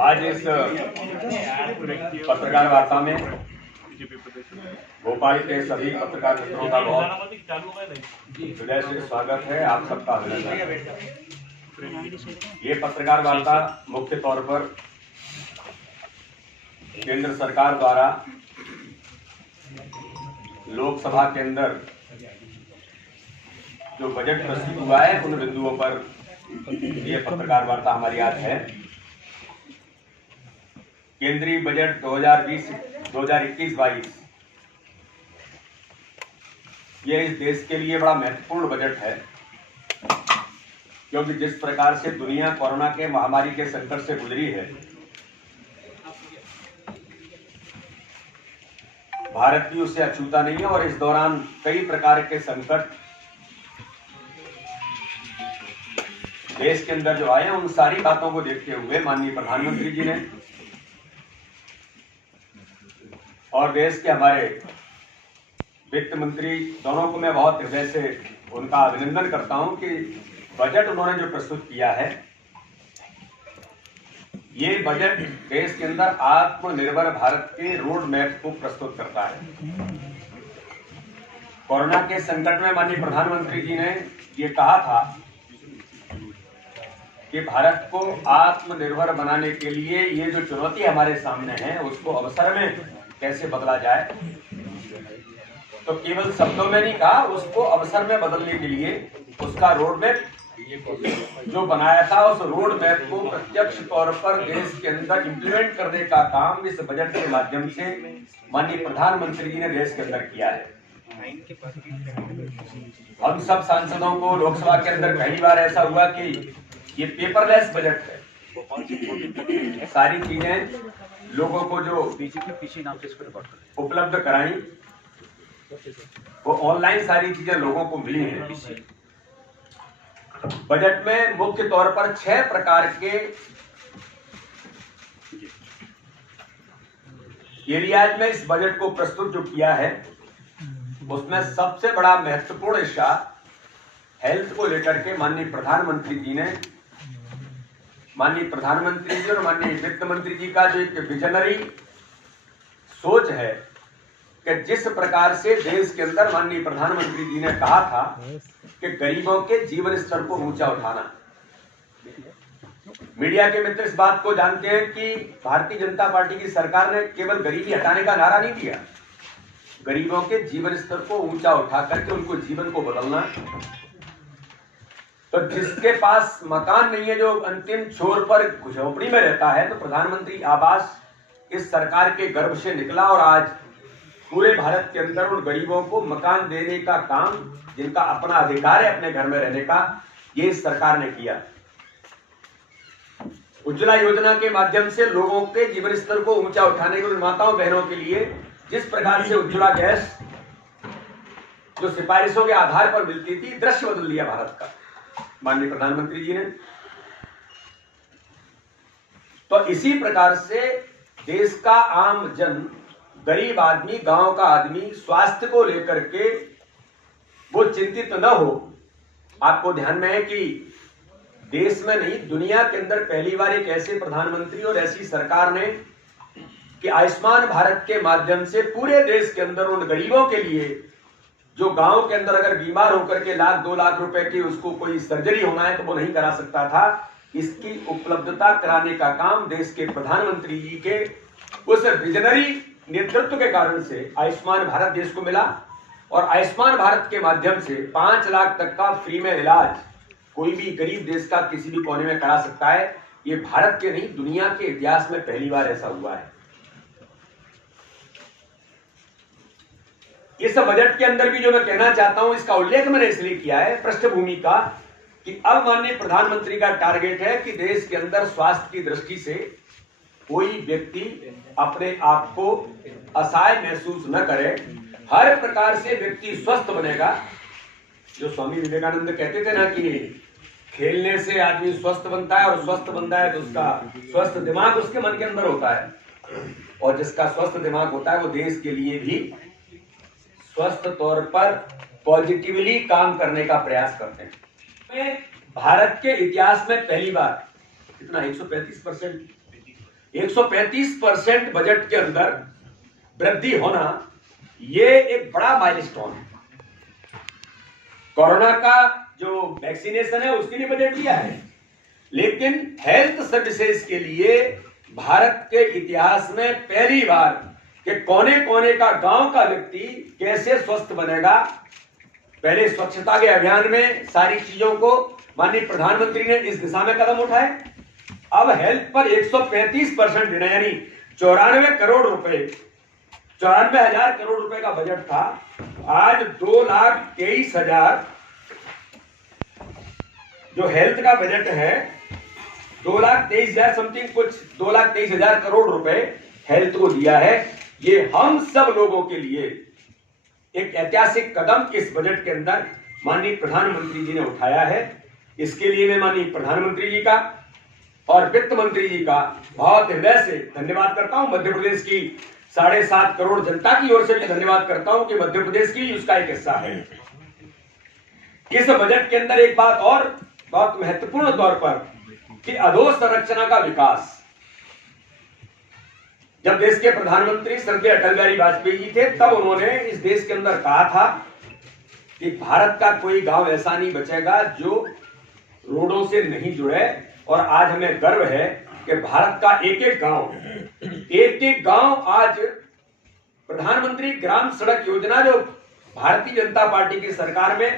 आज इस पत्रकार वार्ता में भोपाल के सभी पत्रकार मित्रों का बहुत हृदय से स्वागत है। आप सबका अभिनंदन। ये पत्रकार वार्ता मुख्य तौर पर केंद्र सरकार द्वारा लोकसभा के अंदर जो बजट प्रस्तुत हुआ है उन बिंदुओं पर ये पत्रकार वार्ता हमारी आज है। केंद्रीय बजट 2021-22 ये इस देश के लिए बड़ा महत्वपूर्ण बजट है, क्योंकि जिस प्रकार से दुनिया कोरोना के महामारी के संकट से गुजरी है, भारत भी उससे अछूता नहीं है। और इस दौरान कई प्रकार के संकट देश के अंदर जो आए हैं, उन सारी बातों को देखते हुए माननीय प्रधानमंत्री जी ने और देश के हमारे वित्त मंत्री दोनों को मैं बहुत हृदय से उनका अभिनंदन करता हूं कि बजट उन्होंने जो प्रस्तुत किया है, ये बजट देश के अंदर आत्मनिर्भर भारत के रोड मैप को प्रस्तुत करता है। कोरोना के संकट में माननीय प्रधानमंत्री जी ने ये कहा था कि भारत को आत्मनिर्भर बनाने के लिए ये जो चुनौती हमारे सामने है, उसको अवसर में कैसे बदला जाए। तो केवल शब्दों में नहीं कहा, उसको अवसर में बदलने के लिए उसका रोड मैप जो बनाया था, उस रोड मैप को प्रत्यक्ष तौर पर देश के अंदर इंप्लीमेंट करने का काम इस बजट के माध्यम से माननीय प्रधानमंत्री जी ने देश के अंदर किया है। हम सब सांसदों को लोकसभा के अंदर पहली बार ऐसा हुआ कि ये पेपरलेस बजट है। सारी चीजें लोगों को जो उपलब्ध कराई, वो ऑनलाइन सारी चीजें लोगों को मिली हैं। बजट में मुख्य तौर पर 6 प्रकार के एरियाज में इस बजट को प्रस्तुत जो किया है, उसमें सबसे बड़ा महत्वपूर्ण हिस्सा हेल्थ को लेकर के माननीय प्रधानमंत्री जी और माननीय वित्त मंत्री जी का जो एक विजनरी सोच है कि जिस प्रकार से देश के अंदर माननीय प्रधानमंत्री जी ने कहा था कि गरीबों के जीवन स्तर को ऊंचा उठाना। मीडिया के मित्र इस बात को जानते हैं कि भारतीय जनता पार्टी की सरकार ने केवल गरीबी हटाने का नारा नहीं दिया, गरीबों के जीवन स्तर को ऊंचा उठा करके उनको जीवन को बदलना। तो जिसके पास मकान नहीं है, जो अंतिम छोर पर झोपड़ी में रहता है, तो प्रधानमंत्री आवास इस सरकार के गर्भ से निकला और आज पूरे भारत के अंदर उन गरीबों को मकान देने का काम, जिनका अपना अधिकार है अपने घर में रहने का, ये इस सरकार ने किया। उज्ज्वला योजना के माध्यम से लोगों के जीवन स्तर को ऊंचा उठाने के लिए माताओं बहनों के लिए जिस प्रकार से उज्ज्वला गैस जो सिफारिशों के आधार पर मिलती थी, दृश्य बदल दिया भारत का माननीय प्रधानमंत्री जी ने। तो इसी प्रकार से देश का आम जन, गरीब आदमी, गांव का आदमी स्वास्थ्य को लेकर के वो चिंतित न हो। आपको ध्यान में है कि देश में नहीं, दुनिया के अंदर पहली बार एक ऐसे प्रधानमंत्री और ऐसी सरकार ने कि आयुष्मान भारत के माध्यम से पूरे देश के अंदर उन गरीबों के लिए जो गांव के अंदर अगर बीमार होकर के 1-2 लाख रुपए की उसको कोई सर्जरी होना है तो वो नहीं करा सकता था, इसकी उपलब्धता कराने का काम देश के प्रधानमंत्री जी के उस विजनरी नेतृत्व के कारण से आयुष्मान भारत देश को मिला। और आयुष्मान भारत के माध्यम से 5 लाख तक का फ्री में इलाज कोई भी गरीब देश का किसी भी कोने में करा सकता है। ये भारत के नहीं, दुनिया के इतिहास में पहली बार ऐसा हुआ है। इस बजट के अंदर भी जो मैं कहना चाहता हूं, इसका उल्लेख मैंने इसलिए किया है पृष्ठभूमि का, कि अब माननीय प्रधानमंत्री का टारगेट है कि देश के अंदर स्वास्थ्य की दृष्टि से कोई व्यक्ति अपने आप को असहाय महसूस न करे। हर प्रकार से व्यक्ति स्वस्थ बनेगा। जो स्वामी विवेकानंद कहते थे ना कि खेलने से आदमी स्वस्थ बनता है, और स्वस्थ बनता है तो उसका स्वस्थ दिमाग उसके मन के अंदर होता है, और जिसका स्वस्थ दिमाग होता है वो देश के लिए भी स्वस्थ तौर पर पॉजिटिवली काम करने का प्रयास करते हैं। भारत के इतिहास में पहली बार कितना 135% बजट के अंदर वृद्धि होना, ये एक बड़ा माइलस्टोन है। कोरोना का जो वैक्सीनेशन है उसके लिए बजट दिया है, लेकिन हेल्थ सर्विसेज के लिए भारत के इतिहास में पहली बार कि कोने कोने का गांव का व्यक्ति कैसे स्वस्थ बनेगा। पहले स्वच्छता के अभियान में सारी चीजों को माननीय प्रधानमंत्री ने इस दिशा में कदम उठाए। अब हेल्थ पर 135% देना, यानी 94 करोड़ रुपए, 94,000 करोड़ रुपए का बजट था, आज 2,23,000 जो हेल्थ का बजट है, 2,23,000 समथिंग, कुछ 2,23,000 करोड़ रुपए हेल्थ को दिया है। ये हम सब लोगों के लिए एक ऐतिहासिक कदम इस बजट के अंदर माननीय प्रधानमंत्री जी ने उठाया है। इसके लिए मैं माननीय प्रधानमंत्री जी का और वित्त मंत्री जी का बहुत हृदय से धन्यवाद करता हूं। मध्य प्रदेश की 7.5 करोड़ जनता की ओर से भी धन्यवाद करता हूं कि मध्य प्रदेश की उसका एक हिस्सा है। इस बजट के अंदर एक बात और बहुत महत्वपूर्ण तौर पर कि अधोसंरचना का विकास। जब देश के प्रधानमंत्री स्वर्गीय अटल बिहारी वाजपेयी जी थे, तब उन्होंने इस देश के अंदर कहा था कि भारत का कोई गांव ऐसा नहीं बचेगा जो रोडों से नहीं जुड़े। और आज हमें गर्व है कि भारत का एक एक गांव आज प्रधानमंत्री ग्राम सड़क योजना जो भारतीय जनता पार्टी की सरकार में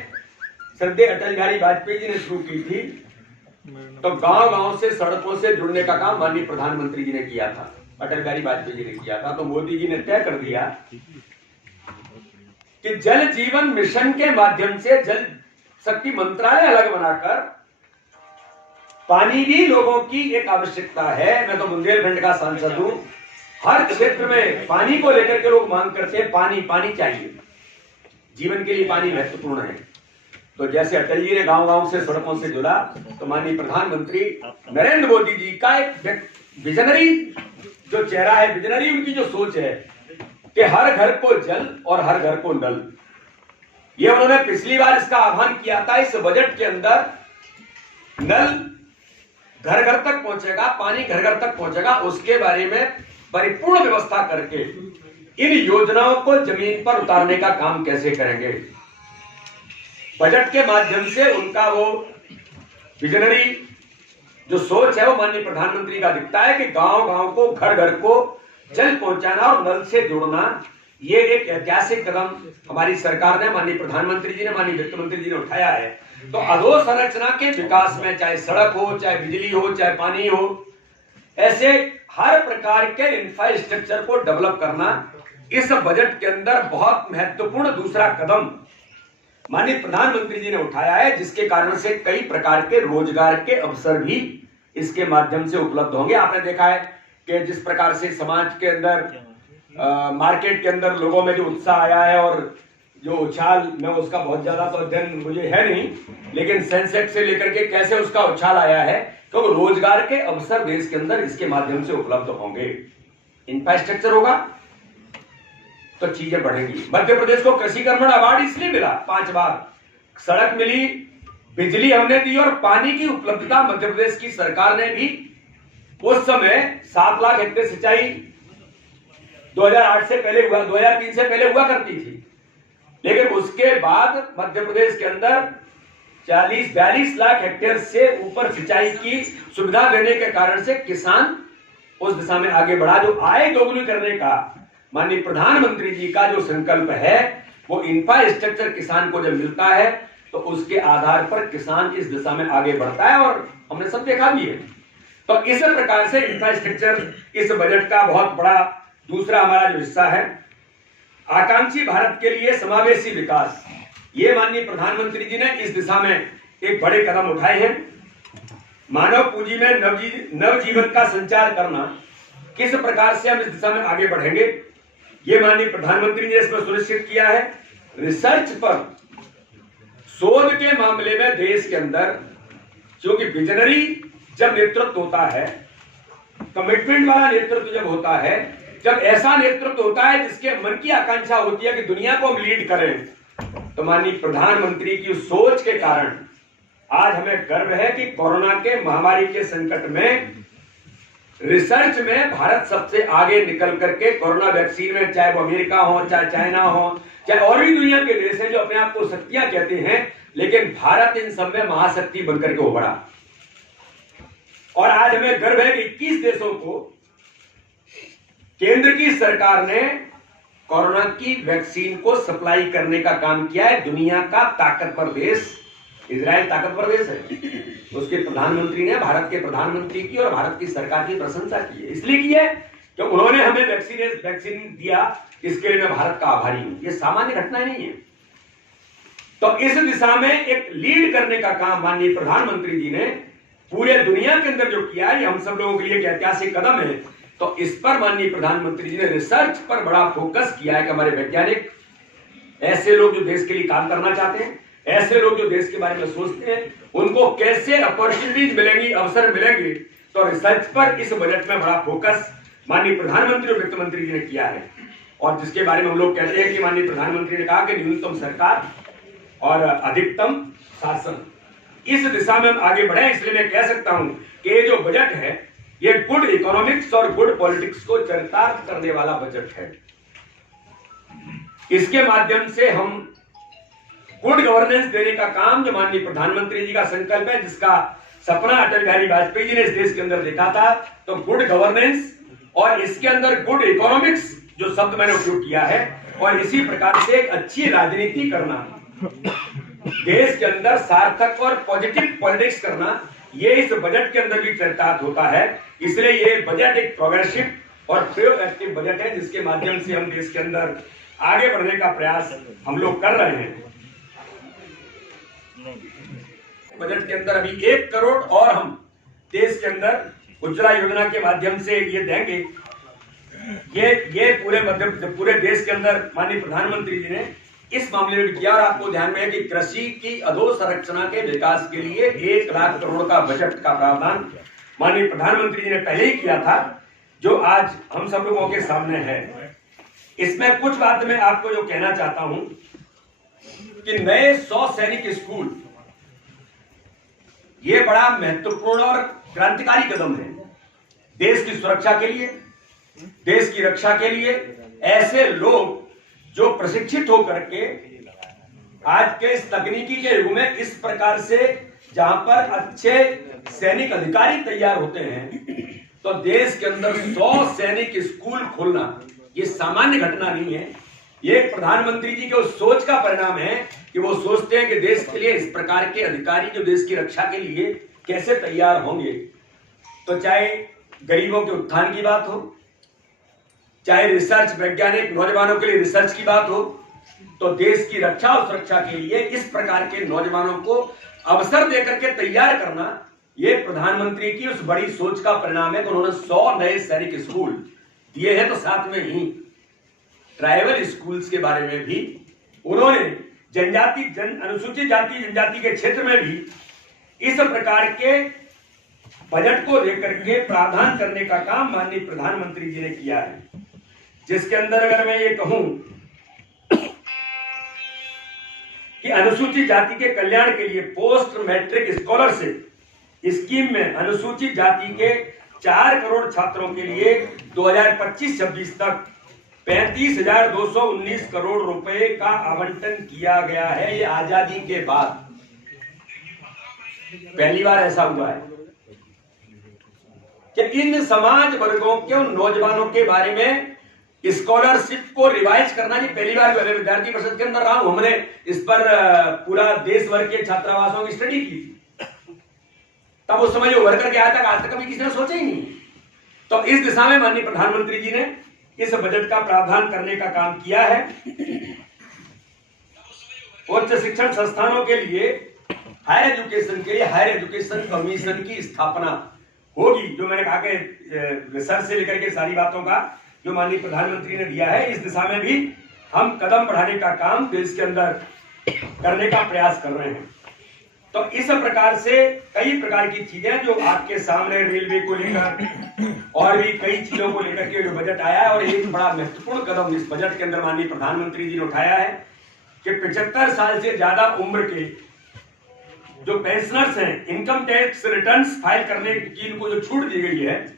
श्रद्धेय अटल बिहारी वाजपेयी जी ने शुरू की थी, तो गांव-गांव से सड़कों से जुड़ने का काम माननीय प्रधानमंत्री जी ने किया था, अटल बिहारी वाजपेयी जी ने किया था। तो मोदी जी ने तय कर दिया कि जल जीवन मिशन के माध्यम से जल शक्ति मंत्रालय अलग बनाकर, पानी भी लोगों की एक आवश्यकता है। मैं तो बुंदेलखंड का सांसद हूं, हर क्षेत्र में पानी को लेकर के लोग मांग करते हैं, पानी पानी चाहिए, जीवन के लिए पानी महत्वपूर्ण है। तो जैसे अटल जी ने गांव-गांव से सड़कों से जुड़ा, तो माननीय प्रधानमंत्री नरेंद्र मोदी जी का एक विजनरी जो चेहरा है, विजनरी उनकी जो सोच है कि हर घर को जल और हर घर को नल, ये उन्होंने पिछली बार इसका आह्वान किया था। इस बजट के अंदर नल घर घर तक पहुंचेगा, पानी घर घर तक पहुंचेगा, उसके बारे में परिपूर्ण व्यवस्था करके इन योजनाओं को जमीन पर उतारने का काम कैसे करेंगे। बजट के माध्यम से उनका वो विजनरी जो सोच है वो माननीय प्रधानमंत्री का दिखता है कि गांव-गांव को, घर घर को जल पहुंचाना और नल से जोड़ना, ये एक ऐतिहासिक कदम हमारी सरकार ने, माननीय प्रधानमंत्री जी ने, माननीय वित्त मंत्री जी ने उठाया है। तो अधोसंरचना के विकास में, चाहे सड़क हो, चाहे बिजली हो, चाहे पानी हो, ऐसे हर प्रकार के इंफ्रास्ट्रक्चर को डेवलप करना इस बजट के अंदर बहुत महत्वपूर्ण दूसरा कदम माननीय प्रधानमंत्री जी ने उठाया है, जिसके कारण से कई प्रकार के रोजगार के अवसर भी इसके माध्यम से उपलब्ध होंगे। आपने देखा है कि जिस प्रकार से समाज के अंदर मार्केट के अंदर लोगों में जो उत्साह आया है और जो उछाल, मैं उसका बहुत ज्यादा तो अध्ययन मुझे है नहीं, लेकिन सेंसेक्स से लेकर के कैसे उसका उछाल आया है, तो रोजगार के अवसर देश के अंदर इसके माध्यम से उपलब्ध होंगे। इंफ्रास्ट्रक्चर होगा तो चीजें बढ़ेंगी। मध्य प्रदेश को कृषि कर्मण अवार्ड इसलिए मिला 5 बार, सड़क मिली, बिजली हमने दी और पानी की उपलब्धता मध्य प्रदेश की सरकार ने भी उस समय 7 लाख हेक्टेयर सिंचाई 2008 से पहले हुआ, 2003 से पहले हुआ करती थी, लेकिन उसके बाद मध्य प्रदेश के अंदर 40-42 लाख हेक्टेयर से ऊपर सिंचाई की सुविधा देने के कारण से किसान उस दिशा में आगे बढ़ा। जो आय दोगुनी करने का माननीय प्रधानमंत्री जी का जो संकल्प है, वो इंफ्रास्ट्रक्चर किसान को जब मिलता है तो उसके आधार पर किसान इस दिशा में आगे बढ़ता है, और हमने सब देखा भी है। तो इस प्रकार से इंफ्रास्ट्रक्चर इस बजट का बहुत बड़ा दूसरा हमारा जो हिस्सा है। आकांक्षी भारत के लिए समावेशी विकास, ये माननीय प्रधानमंत्री जी ने इस दिशा में एक बड़े कदम उठाए हैं। मानव पूंजी में नवजीवन का संचार करना, किस प्रकार से हम इस दिशा में आगे बढ़ेंगे, ये माननीय प्रधानमंत्री ने इसमें सुनिश्चित किया है। रिसर्च पर शोध के मामले में देश के अंदर, क्योंकि विजनरी जब नेतृत्व होता है, कमिटमेंट वाला नेतृत्व जब होता है, जब ऐसा नेतृत्व होता है जिसके मन की आकांक्षा होती है कि दुनिया को हम लीड करें, तो माननीय प्रधानमंत्री की सोच के कारण आज हमें गर्व है कि कोरोना के महामारी के संकट में रिसर्च में भारत सबसे आगे निकल करके कोरोना वैक्सीन में, चाहे वो अमेरिका हो, चाहे चाइना हो, चाहे और भी दुनिया के देश हैं जो अपने आप को शक्तियां कहते हैं, लेकिन भारत इन सब में महाशक्ति बनकर के उभरा। और आज हमें गर्व है कि 21 देशों को केंद्र की सरकार ने कोरोना की वैक्सीन को सप्लाई करने का काम किया है। दुनिया का ताकतवर देश इजराइल ताकतवर देश है, उसके प्रधानमंत्री ने भारत के प्रधानमंत्री की और भारत की सरकार की प्रशंसा की है। इसलिए की है कि उन्होंने हमें वैक्सीन दिया, इसके लिए मैं भारत का आभारी हूं। ये सामान्य घटना नहीं है। तो इस दिशा में एक लीड करने का काम माननीय प्रधानमंत्री जी ने पूरे दुनिया के अंदर जो किया है, ये हम सब लोगों के लिए एक ऐतिहासिक कदम है। तो इस पर माननीय प्रधानमंत्री जी ने रिसर्च पर बड़ा फोकस किया है कि हमारे वैज्ञानिक, ऐसे लोग जो देश के लिए काम करना चाहते हैं, ऐसे लोग जो देश के बारे में सोचते हैं, उनको कैसे अपॉर्चुनिटीज मिलेंगी, अवसर मिलेंगे। तो रिसर्च पर इस बजट में बड़ा फोकस माननीय प्रधानमंत्री और वित्त मंत्री जी ने किया है। और जिसके बारे में हम लोग कहते हैं कि माननीय प्रधानमंत्री ने कहा कि न्यूनतम सरकार और अधिकतम शासन, इस दिशा में हम आगे बढ़े। इसलिए मैं कह सकता हूं कि ये जो बजट है, ये गुड इकोनॉमिक्स और गुड पॉलिटिक्स को चरितार्थ करने वाला बजट है। इसके माध्यम से हम गुड गवर्नेंस देने का काम, जो माननीय प्रधानमंत्री जी का संकल्प है, जिसका सपना अटल बिहारी वाजपेयी जी ने इस देश के अंदर देखा था, तो गुड गवर्नेंस और इसके अंदर गुड इकोनॉमिक्स जो शब्द मैंने उपयोग किया है, और इसी प्रकार से एक अच्छी राजनीति करना, देश के अंदर सार्थक और पॉजिटिव पॉलिटिक्स करना, ये इस बजट के अंदर भी चरितार्थ होता है। इसलिए ये बजट एक प्रोग्रेसिव और प्रोएक्टिव बजट है, जिसके माध्यम से हम देश के अंदर आगे बढ़ने का प्रयास हम लोग कर रहे हैं। बजट के अंदर अभी 1 करोड़ और हम देश के अंदर उज्ज्वला योजना के माध्यम से ये देंगे। ये पूरे देश के अंदर माननीय प्रधानमंत्री जी ने इस मामले में किया। और आपको ध्यान में है कि कृषि की अधोसंरचना के विकास के लिए 1 लाख करोड़ का बजट का प्रावधान माननीय प्रधानमंत्री जी ने पहले ही किया था, जो आज हम सब लोगों के सामने है। इसमें कुछ बात मैं आपको जो कहना चाहता हूं कि नए 100 सैनिक स्कूल, ये बड़ा महत्वपूर्ण और क्रांतिकारी कदम है देश की सुरक्षा के लिए, देश की रक्षा के लिए। ऐसे लोग जो प्रशिक्षित होकर के आज के इस तकनीकी के युग में इस प्रकार से, जहां पर अच्छे सैनिक अधिकारी तैयार होते हैं, तो देश के अंदर 100 सैनिक स्कूल खोलना ये सामान्य घटना नहीं है। ये प्रधानमंत्री जी के उस सोच का परिणाम है कि वो सोचते हैं कि देश के लिए इस प्रकार के अधिकारी जो देश की रक्षा के लिए कैसे तैयार होंगे। तो चाहे गरीबों के उत्थान की बात हो, चाहे रिसर्च, वैज्ञानिक नौजवानों के लिए रिसर्च की बात हो, तो देश की रक्षा और सुरक्षा के लिए इस प्रकार के नौजवानों को अवसर देकर के तैयार करना, ये प्रधानमंत्री की उस बड़ी सोच का परिणाम है कि उन्होंने 100 नए सैनिक स्कूल दिए हैं। तो साथ में ही ट्राइबल स्कूल्स के बारे में भी उन्होंने अनुसूचित जाति जनजाति के क्षेत्र में भी इस प्रकार के बजट को लेकर के प्रावधान करने का काम माननीय प्रधानमंत्री जी ने किया है। जिसके अंदर अगर मैं ये कहूं कि अनुसूचित जाति के कल्याण के लिए पोस्ट मैट्रिक स्कॉलरशिप स्कीम में अनुसूचित जाति के 4 करोड़ छात्रों के लिए 2025-26 तक 35,219 करोड़ रुपए का आवंटन किया गया है। ये आजादी के बाद पहली बार ऐसा हुआ है कि इन समाज वर्गों के, उन नौजवानों के बारे में स्कॉलरशिप को रिवाइज करना, ये पहली बार हुआ। विद्यार्थी परिषद के अंदर रहा हूं, हमने इस पर पूरा देश भर के छात्रावासों की स्टडी की थी। तब उस समय जो वर्कर के आया था, आज तक कभी किसी ने सोचा ही नहीं। तो इस दिशा में माननीय प्रधानमंत्री जी ने इस बजट का प्रावधान करने का काम किया है। उच्च शिक्षण संस्थानों के लिए, हायर एजुकेशन के लिए हायर एजुकेशन कमीशन की स्थापना होगी। जो मैंने कहा कि रिसर्च से लेकर के सारी बातों का जो माननीय प्रधानमंत्री ने दिया है, इस दिशा में भी हम कदम बढ़ाने का काम देश के अंदर करने का प्रयास कर रहे हैं। तो इस प्रकार से कई प्रकार की चीजें जो आपके सामने, रेलवे को लेकर और भी कई चीजों को लेकर के जो बजट आया है, और एक बड़ा महत्वपूर्ण कदम इस बजट के अंदर माननीय प्रधानमंत्री जी ने उठाया है कि 75 साल से ज्यादा उम्र के जो पेंशनर्स हैं, इनकम टैक्स रिटर्न्स फाइल करने की इनको जो छूट दी गई है,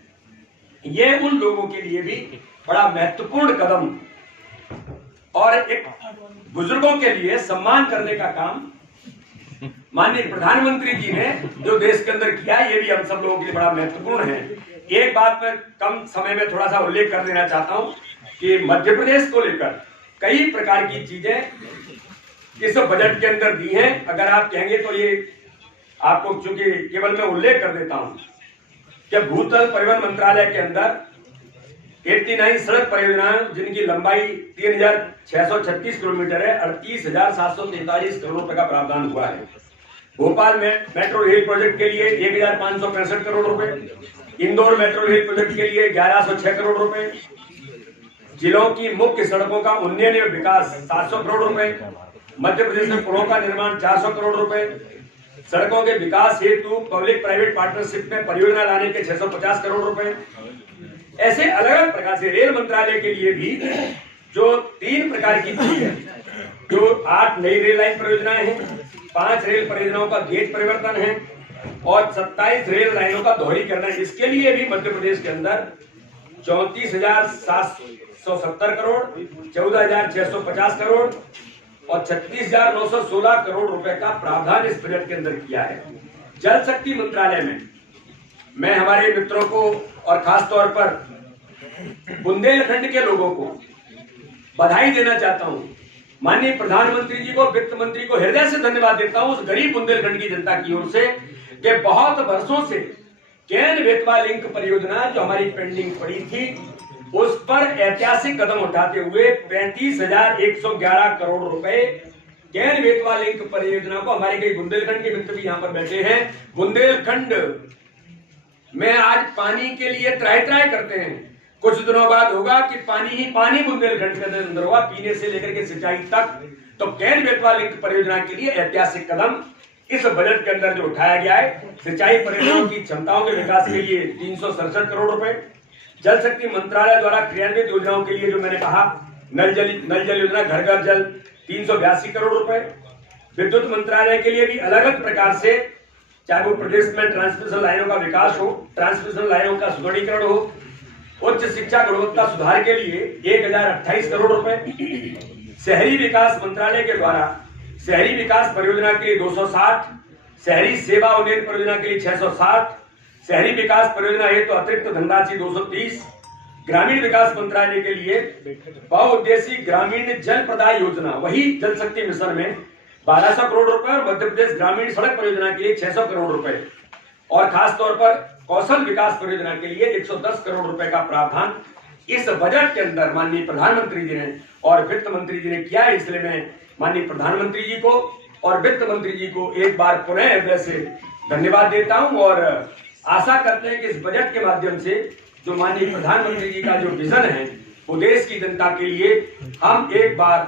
ये उन लोगों के लिए भी बड़ा महत्वपूर्ण कदम और एक बुजुर्गों के लिए सम्मान करने का काम माननीय प्रधानमंत्री जी ने जो देश के अंदर किया, ये भी हम सब लोगों के लिए बड़ा महत्वपूर्ण है। एक बात मैं कम समय में थोड़ा सा उल्लेख कर देना चाहता हूं कि मध्य प्रदेश को लेकर कई प्रकार की चीजें इस बजट के अंदर दी हैं। अगर आप कहेंगे तो ये आपको चूंकि केवल मैं उल्लेख कर देता हूं कि भूतल परिवहन मंत्रालय के अंदर 89 सड़क परियोजनाएं जिनकी लंबाई 3636 किलोमीटर है, 38,743 करोड़ रुपए का प्रावधान हुआ है। भोपाल में मेट्रो रेल प्रोजेक्ट के लिए 1565 करोड़ रुपए, इंदौर मेट्रो रेल प्रोजेक्ट के लिए 1106 करोड़ रुपए, जिलों की मुख्य सड़कों का उन्नयन एवं विकास 700 करोड़ रुपए, मध्य प्रदेश में पुलों का निर्माण 400 करोड़ रुपए, सड़कों के विकास हेतु पब्लिक प्राइवेट पार्टनरशिप में परियोजना लाने के 650 करोड़ रुपए। ऐसे अलग अलग प्रकार से रेल मंत्रालय के लिए भी जो 3 प्रकार की चीज है, जो 8 नई रेल लाइन परियोजनाएं हैं, 5 रेल परियोजनाओं का गेज परिवर्तन है और 27 रेल लाइनों का दोहरीकरण है। इसके लिए भी मध्य प्रदेश के अंदर 34,770 करोड़, 14,650 करोड़ और 36,916 करोड़ रुपए का प्रावधान इस बजट के अंदर किया है। जल शक्ति मंत्रालय में मैं हमारे मित्रों को और खास तौर पर बुंदेलखंड के लोगों को बधाई देना चाहता हूं। माननीय प्रधानमंत्री जी को, वित्त मंत्री को हृदय से धन्यवाद देता हूं उस गरीब बुंदेलखंड की जनता की ओर से कि बहुत वर्षों से केन बेतवा लिंक परियोजना जो हमारी पेंडिंग पड़ी थी, उस पर ऐतिहासिक कदम उठाते हुए 35,111 करोड़ रुपए केन बेतवा लिंक परियोजना को, हमारे कई बुंदेलखंड के मित्र भी यहां पर बैठे हैं, बुंदेलखंड में आज पानी के लिए त्राई करते हैं। कुछ दिनों बाद होगा कि पानी ही पानी बुंदेलखंड के अंदर होगा, पीने से लेकर के सिंचाई तक। तो केन बेतवा लिंक परियोजना के लिए ऐतिहासिक कदम इस बजट के अंदर जो उठाया गया है। सिंचाई परियोजनाओं की क्षमताओं के विकास के लिए 367 करोड़ रुपए, जल शक्ति मंत्रालय द्वारा क्रियान्वित योजनाओं के लिए जो मैंने कहा नल जल योजना, घर घर जल 382 करोड़ रुपए, विद्युत मंत्रालय के लिए भी अलग अलग प्रकार से, चाहे वो प्रदेश में ट्रांसमिशन लाइनों का विकास हो, ट्रांसमिशन लाइनों का सुदृढ़ीकरण हो, उच्च शिक्षा गुणवत्ता सुधार के लिए 1028 करोड़ रुपए, शहरी विकास मंत्रालय के द्वारा शहरी विकास परियोजना के लिए 260, शहरी सेवा उन्नयन परियोजना के लिए 660, शहरी विकास परियोजना हेतु तो अतिरिक्त धनराशि 230, ग्रामीण विकास मंत्रालय के लिए बहुउद्देशीय ग्रामीण जल प्रदाय योजना, वही जल शक्ति मिशन में 1200 करोड़ रुपए और मध्य प्रदेश ग्रामीण सड़क परियोजना के लिए 600 करोड़ रुपए और खास तौर पर कौशल विकास परियोजना के लिए 110 करोड़ रुपए का प्रावधान इस बजट के अंदर माननीय प्रधानमंत्री जी ने और वित्त मंत्री जी ने किया है। इसलिए मैं माननीय प्रधानमंत्री जी को और वित्त मंत्री जी को एक बार पुनः हृदय से धन्यवाद देता हूं और आशा करते हैं कि इस बजट के माध्यम से जो माननीय प्रधानमंत्री जी का जो विजन है वो देश की जनता के लिए, हम एक बार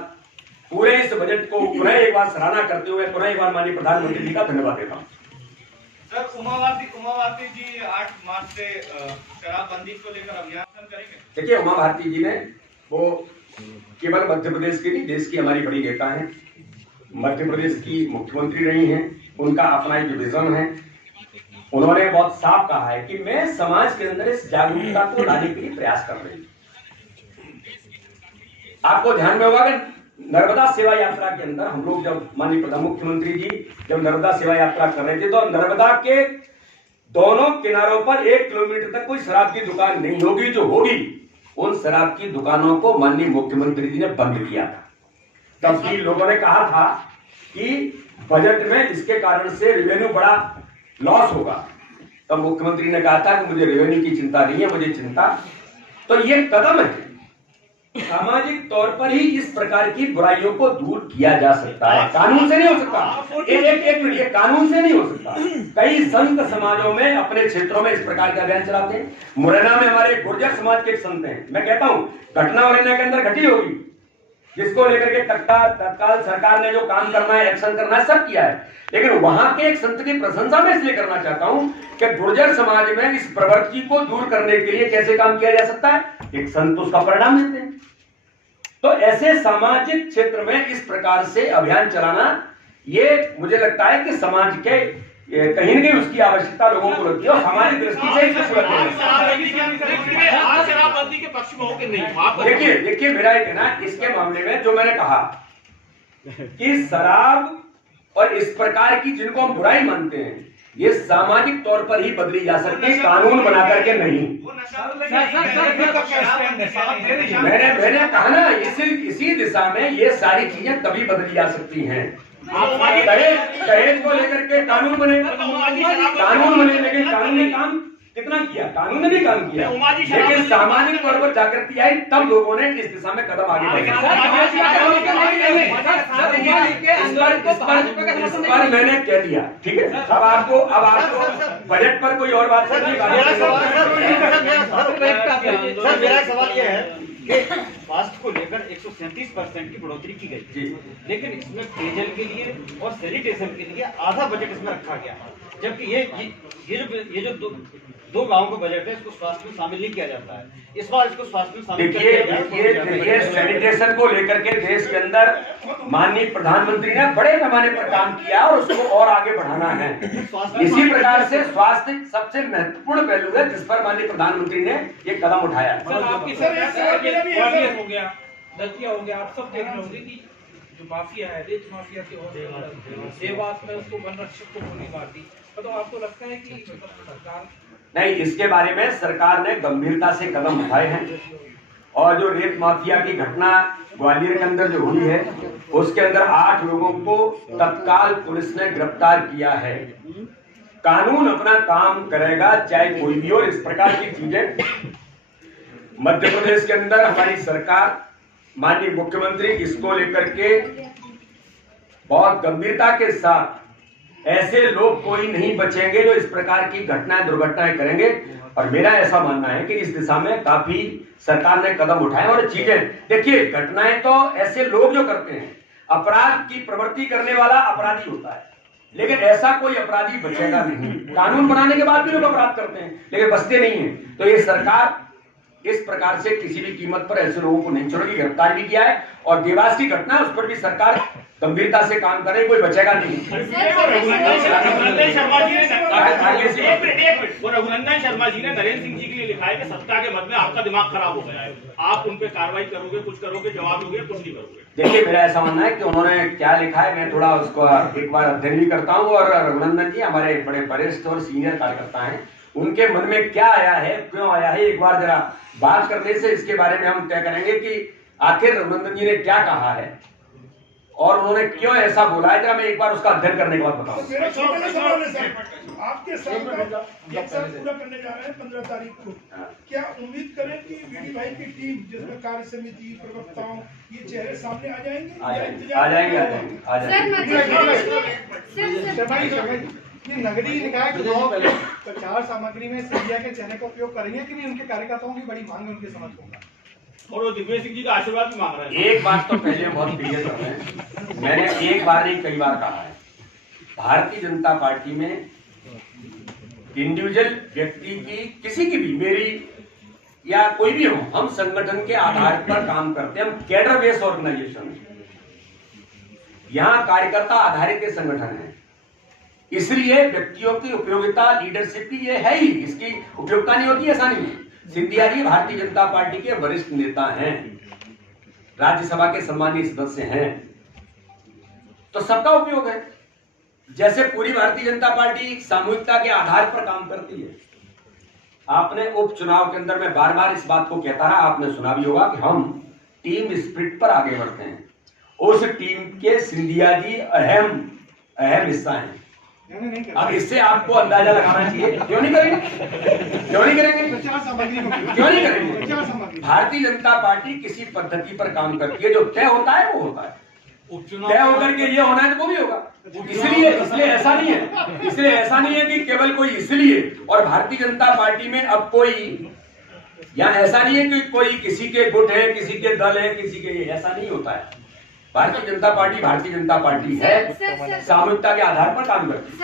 पूरे इस बजट को पुनः एक बार सराहना करते हुए पुनः एक बार माननीय प्रधानमंत्री जी का धन्यवाद देता हूं। सर, उमा भारती जी 8 मार्च से शराबबंदी को लेकर अभियान करेंगे। देखिए, उमा भारती जी ने वो केवल मध्य प्रदेश की नहीं, देश की हमारी बड़ी नेता है, मध्य प्रदेश की मुख्यमंत्री रही हैं, उनका अपना एक विजन है। उन्होंने बहुत साफ कहा है कि मैं समाज के अंदर इस जागरूकता को लाने के लिए प्रयास कर रही हूं। आपको ध्यान में होगा कि नर्मदा सेवा यात्रा के अंदर हम लोग जब माननीय प्रधान मुख्यमंत्री जी जब नर्मदा सेवा यात्रा कर रहे थे तो नर्मदा के दोनों किनारों पर 1 किलोमीटर तक कोई शराब की दुकान नहीं होगी, जो होगी उन शराब की दुकानों को माननीय मुख्यमंत्री जी ने बंद किया था। तब भी लोगों ने कहा था कि बजट में इसके कारण से रेवेन्यू बड़ा लॉस होगा, तब मुख्यमंत्री ने कहा था कि मुझे रेवेन्यू की चिंता नहीं है, मुझे चिंता। तो ये कदम है, सामाजिक तौर पर ही इस प्रकार की बुराइयों को दूर किया जा सकता है, कानून से नहीं हो सकता। एक मिनट, ये कानून से नहीं हो सकता। कई संत समाजों में अपने क्षेत्रों में इस प्रकार के अभियान चलाते हैं। मुरैना में हमारे गुर्जर समाज के एक संत हैं, मैं कहता हूं घटना मुरैना के अंदर घटी होगी, जिसको लेकर के तत्काल सरकार ने जो काम करना है, एक्शन करना है, सब किया है। लेकिन वहां के एक संत की प्रशंसा मैं इसलिए करना चाहता हूं कि गुर्जर समाज में इस प्रवृत्ति को दूर करने के लिए कैसे काम किया जा सकता है, एक संत उसका परिणाम देते हैं। तो ऐसे सामाजिक क्षेत्र में इस प्रकार से अभियान चलाना ये मुझे लगता है कि समाज के कहीं न कहीं उसकी आवश्यकता लोगों को लगती है और हमारी दृष्टि से इसे सुलझ शराबबंदी के पक्ष में हो कि नहीं? देखिए मेरा एक है ना, इसके मामले में जो मैंने कहा कि शराब और इस प्रकार की जिनको हम बुराई मानते हैं, ये सामाजिक तौर पर ही बदली जा सकती है, कानून बना करके नहीं। मैंने कहा ना, इसी दिशा में ये सारी चीजें तभी बदली जा सकती हैं। दहेज को लेकर के कानून बने, लेकिन कानून ने काम कितना किया? कानून ने भी काम किया, लेकिन सामाजिक तौर पर जागृति आई तब लोगों ने इस दिशा में कदम आगे बढ़ाया। इस पर मैंने कह दिया, ठीक है। अब आपको बजट पर कोई और बात करनी सर, मेरा सवाल यह है कि स्वास्थ्य को लेकर 137% की बढ़ोतरी की गई, लेकिन इसमें पेयजल के लिए और सैनिटेशन के लिए आधा बजट इसमें रखा गया, जबकि ये जो दो गांव का बजट है, इसको स्वास्थ्य में शामिल नहीं किया जाता है। इस बार इसको स्वास्थ्य में शामिल देखिए सैनिटेशन को लेकर के देश के अंदर माननीय प्रधानमंत्री ने बड़े पैमाने पर काम किया और उसको और आगे बढ़ाना है। इसी प्रकार से स्वास्थ्य सबसे महत्वपूर्ण पहलू है जिस पर माननीय प्रधानमंत्री ने ये कदम उठाया। हो गया, गलतियां हो गया, आप सब देख रहे होंगे कि जो माफिया है, रेत माफिया के देवास में उसको वन रक्षक को गोली मार दी, तो आपको लगता है कि सरकार नहीं, इसके बारे में सरकार ने गंभीरता से कदम उठाए हैं और जो रेत माफिया की घटना ग्वालियर के अंदर जो हुई है, उसके अंदर 8 लोगों को तत्काल पुलिस ने गिरफ्तार किया है। कानून अपना काम करेगा, चाहे कोई भी। और इस प्रकार की चीजें मध्य प्रदेश के अंदर हमारी सरकार, माननीय मुख्यमंत्री इसको लेकर के बहुत गंभीरता के साथ, ऐसे लोग कोई नहीं बचेंगे जो इस प्रकार की घटनाएं दुर्घटनाएं करेंगे। और मेरा ऐसा मानना है कि इस दिशा में काफी सरकार ने कदम उठाए। और चीजें देखिए, घटनाएं तो ऐसे लोग जो करते हैं, अपराध की प्रवृत्ति करने वाला अपराधी होता है, लेकिन ऐसा कोई अपराधी बचेगा नहीं। कानून बनाने के बाद भी लोग अपराध करते हैं लेकिन बचते नहीं है। तो ये सरकार इस प्रकार से किसी भी कीमत पर ऐसे लोगों को नहीं छोड़ेगी। गिरफ्तार भी किया है और देवास की घटना, उस पर भी सरकार गंभीरता से काम करे, कोई बचेगा नहीं। रघुनंदन शर्मा जी ने नरेंद्र सिंह जी के लिए लिखा है कि सत्ता के मत में आपका दिमाग खराब हो गया है, आप उन पे कार्रवाई करोगे, कुछ करोगे, जवाब दोगे, कुछ नहीं करोगे। देखिए, मेरा ऐसा मानना है कि उन्होंने क्या लिखा है, मैं थोड़ा उसको एक बार अध्ययन भी करता हूँ। और रघुनंदन जी हमारे बड़े वरिष्ठ और सीनियर कार्यकर्ता हैं, उनके मन में क्या आया है, क्यों आया है, एक बार जरा बात करने से इसके बारे में हम तय करेंगे कि आखिर रघुनंदन जी ने क्या कहा है और उन्होंने क्यों ऐसा बोला है। जरा मैं एक बार उसका अध्ययन करने के बाद बताऊं। मेरा छोटा सा सवाल है सर, आपके साथ एक साल पूरा करने जा रहे हैं 15 तारीख को, क्या उम्मीद करें कि वीडी भाई की टीम, जिसमें कार्य समिति, प्रवक्ताओं, ये चेहरे सामने आ जाएंगे? आ जाएंगे। ये नगरीय निकाय चुनाव प्रचार सामग्री में सिंधिया के चेहरे का उपयोग करेंगे कि नहीं? उनके कार्यकर्ताओं की बड़ी मांग है, उनके समझ होगा। और वो दिग्विजय सिंह जी का आशीर्वाद भी मांग रहे हैं। एक बात तो पहले बहुत क्लियर कर रहे हैं, मैंने एक बार नहीं कई बार कहा है, भारतीय जनता पार्टी में इंडिविजुअल व्यक्ति की, किसी की भी, मेरी या कोई भी हो, हम संगठन के आधार पर काम करते हैं। हम कैडर बेस्ड ऑर्गेनाइजेशन, यहाँ कार्यकर्ता आधारित के संगठन है, इसलिए व्यक्तियों की उपयोगिता, लीडरशिप की ये है ही, इसकी उपयोगिता नहीं होती, ऐसा नहीं है। सिंधिया जी भारतीय जनता पार्टी के वरिष्ठ नेता हैं, राज्यसभा के सम्मानीय सदस्य हैं, तो सबका उपयोग है। जैसे पूरी भारतीय जनता पार्टी सामूहिकता के आधार पर काम करती है। आपने उपचुनाव के अंदर, मैं बार बार इस बात को कहता रहा, आपने सुना भी होगा कि हम टीम स्पिरिट पर आगे बढ़ते हैं। उस टीम के सिंधिया जी अहम हिस्सा हैं। अब इससे आपको अंदाजा लगाना चाहिए, क्यों नहीं करेंगे, क्यों नहीं करेंगे, क्यों नहीं करेंगे। भारतीय जनता पार्टी किसी पद्धति पर काम करती है, जो तय होता है वो होता है, तय होकर के ये होना है तो वो भी होगा। इसलिए ऐसा नहीं है, इसलिए ऐसा नहीं है कि केवल कोई इसलिए, और भारतीय जनता पार्टी में अब कोई, या ऐसा नहीं है कि कोई किसी के गुट है, किसी के दल है, किसी के, ऐसा नहीं होता है। भारतीय जनता पार्टी है, सामूहिकता के आधार पर काम करती है।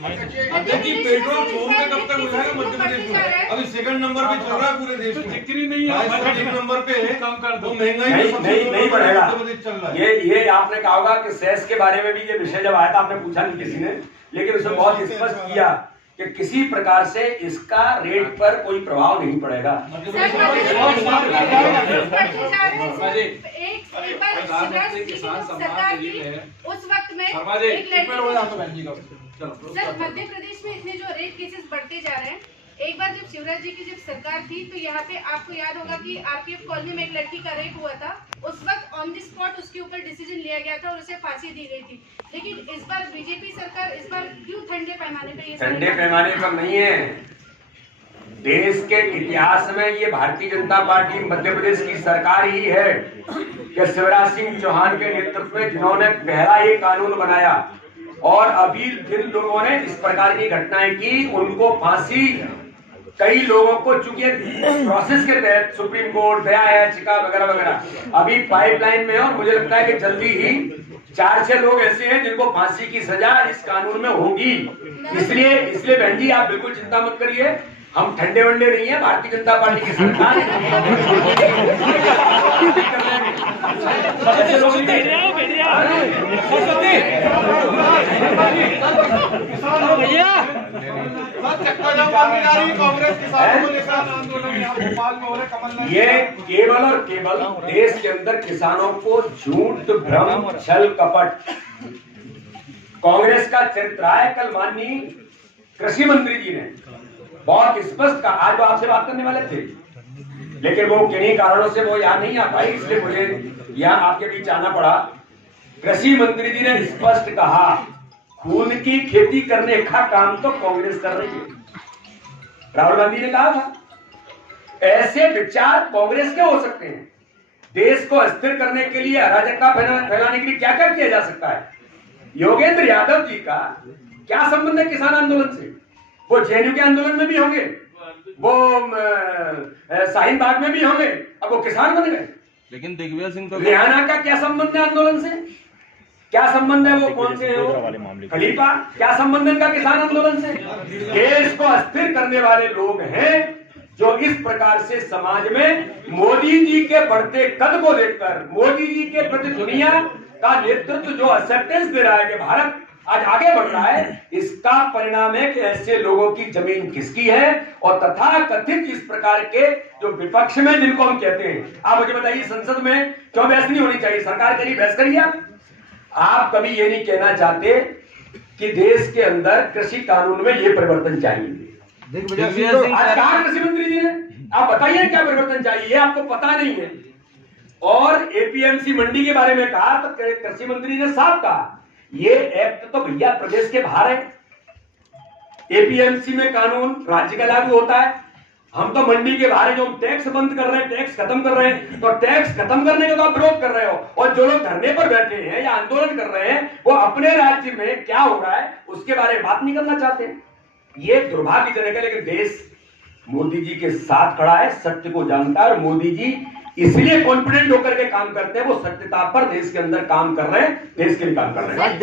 देखिए पेट्रोल फोन पे कब तक हो जाएगा मध्य प्रदेश में? अभी सेकंड नंबर पे चल रहा है पूरे देश में, बिक्री नहीं है, एक नंबर पे है, कम कर दो, महंगाई नहीं बढ़ेगा। मध्य प्रदेश चल रहा है। ये आपने कहा होगा कि सेस के बारे में भी ये विषय जब आया था, आपने पूछा नहीं किसी ने, लेकिन उसने बहुत स्पष्ट किया कि किसी प्रकार से इसका रेट पर कोई प्रभाव नहीं पड़ेगा। उस वक्त में सर मध्य प्रदेश में इतने जो रेप केसेस बढ़ते जा रहे हैं, एक बार जब शिवराज जी की जब सरकार थी तो यहाँ पे आपको याद होगा कि आरपीएफ कॉलोनी में एक लड़की का रेप हुआ था, उस वक्त ऑन द स्पॉट उसके ऊपर डिसीजन लिया गया था और उसे फांसी दी गई थी। लेकिन इस बार बीजेपी सरकार इस बार क्यों ठंडे पैमाने पर? ठंडे पैमाने पर नहीं है, देश के इतिहास में ये भारतीय जनता पार्टी मध्य प्रदेश की सरकार ही है कि शिवराज सिंह चौहान के नेतृत्व में जिन्होंने पहला ये कानून बनाया और अभी जिन लोगों ने इस प्रकार की घटनाएं की उनको फांसी, कई लोगों को चूंकि प्रोसेस के तहत सुप्रीम कोर्ट दया याचिका वगैरह वगैरह अभी पाइपलाइन में है और मुझे लगता है कि जल्दी ही 4-6 लोग ऐसे हैं जिनको फांसी की सजा इस कानून में होगी। इसलिए बहन जी आप बिल्कुल चिंता मत करिए, हम ठंडे वंडे नहीं है, भारतीय जनता पार्टी की सरकार ये केवल और केवल देश के अंदर किसानों को झूठ भ्रम छल कपट कांग्रेस का चरित्र है। कल माननीय कृषि मंत्री जी ने बहुत स्पष्ट कहा, आज वो आपसे बात करने वाले थे लेकिन वो किन्हीं कारणों से वो यहाँ नहीं आ पाई, इसलिए मुझे यहाँ आपके बीच आना पड़ा। कृषि मंत्री जी ने स्पष्ट कहा खून की खेती करने का काम तो कांग्रेस कर रही है। राहुल गांधी ने कहा था ऐसे विचार कांग्रेस के हो सकते हैं, देश को अस्थिर करने के लिए, अराजकता फैलाने के लिए क्या क्या किया जा सकता है। योगेंद्र यादव जी का क्या संबंध है किसान आंदोलन से? वो जेएनयू के आंदोलन में भी होंगे, वो शाहीन बाग में भी होंगे, अब वो किसान बन गए। लेकिन दिग्विजय सिंह तो हरियाणा का क्या संबंध है आंदोलन से? क्या संबंध है? वो कौन से हैं? वो खलीफा, क्या संबंध है इनका किसान आंदोलन से? देश को अस्थिर करने वाले लोग हैं जो इस प्रकार से समाज में मोदी जी के बढ़ते कद को देखकर, मोदी जी के प्रति दुनिया का नेतृत्व जो एक्सेप्टेंस दे रहा है कि भारत आज आगे बढ़ रहा है, इसका परिणाम है कि ऐसे लोगों की जमीन खिसकी है और तथा कथित इस प्रकार के जो विपक्ष में जिनको हम कहते हैं, आप मुझे बताइए संसद में क्यों बहस नहीं होनी चाहिए? सरकार के लिए बहस करिए। आप कभी ये नहीं कहना चाहते कि देश के अंदर कृषि कानून में ये परिवर्तन चाहिए। आज कहा कृषि मंत्री जी ने, आप बताइए क्या परिवर्तन चाहिए, आपको पता नहीं है। और एपीएमसी मंडी के बारे में कहा तो कृषि मंत्री ने साफ कहा ये एक्ट तो भैया प्रदेश के बाहर है। एपीएमसी में कानून राज्य का लागू होता है, हम तो मंडी के बाहर जो टैक्स बंद कर रहे हैं, टैक्स खत्म कर रहे हैं, तो टैक्स खत्म करने का तो आप विरोध कर रहे हो और जो लोग धरने पर बैठे हैं या आंदोलन कर रहे हैं वो अपने राज्य में क्या हो रहा है उसके बारे में बात नहीं करना चाहते। ये दुर्भाग्यजनक है, लेकिन देश मोदी जी के साथ खड़ा है, सत्य को जानता है और मोदी जी इसलिए कॉन्फिडेंट होकर के काम करते हैं, वो सत्यता पर देश के अंदर काम कर रहे हैं, देश के लिए काम कर रहे हैं।